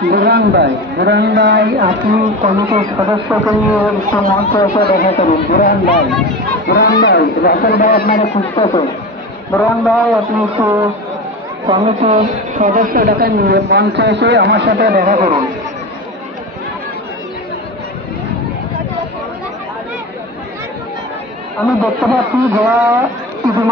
বুরহান ভাই আপনি কমিটির সদস্যকে নিয়ে একটু মঞ্চে এসে দেখা করুন। বুরহান ভাই রাসেল ভাই আপনারা খুঁজতেছে। বুরহান ভাই আপনি একটু কমিটির সদস্যটাকে নিয়ে মঞ্চে এসে আমার সাথে দেখা করুন। আমি দেখতে পাচ্ছি যারা ইতিমধ্যে